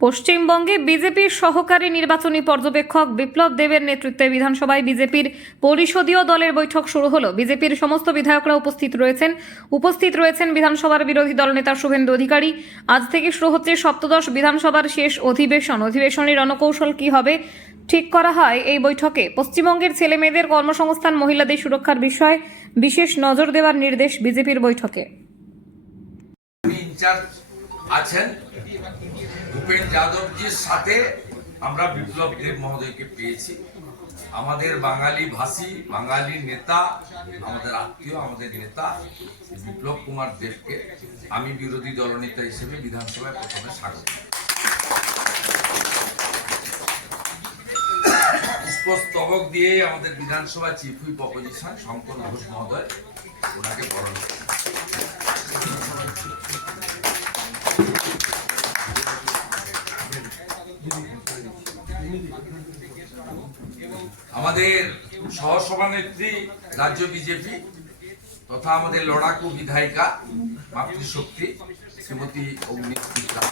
পশ্চিমবঙ্গে বিজেপির সহকারী নির্বাচনী পর্যবেক্ষক বিপ্লব দেবের নেতৃত্বে বিধানসভায় বিজেপির পরিষদীয় দলের বৈঠক শুরু হলো। বিজেপির সমস্ত বিধায়করা উপস্থিত রয়েছেন। উপস্থিত রয়েছেন বিধানসভার বিরোধী দলনেতা শুভেন্দু অধিকারী। আজ থেকে শুরু হচ্ছে সপ্তদশ বিধানসভার শেষ অধিবেশন। অধিবেশনের রণকৌশল কি হবে ঠিক করা হয় এই বৈঠকে। পশ্চিমবঙ্গের ছেলে মেয়েদের কর্মসংস্থান, মহিলাদের সুরক্ষার বিষয়ে বিশেষ নজর দেওয়ার নির্দেশ বিজেপির বৈঠকে। আছেন ভূপেন যাদবজির সাথে আমরা বিপ্লব দেব মহোদয়কে পেয়েছি। আমাদের বাঙালি ভাষী, বাঙালি নেতা, আমাদের আত্মীয়, আমাদের নেতা বিপ্লব কুমার দেবকে আমি বিরোধী দলনেতা হিসেবে বিধানসভায় প্রথমে স্বাগত। পুষ্পস্তবক দিয়ে আমাদের বিধানসভা chief whip opposition Shankar Ghosh মহোদয়, ওনাকে বরণ আমাদের সহসভানেত্রী রাজ্য বিজেপি তথা আমাদের লড়াকু বিধায়িকা মাতৃশক্তি শ্রীমতী অগ্নিমিত্রা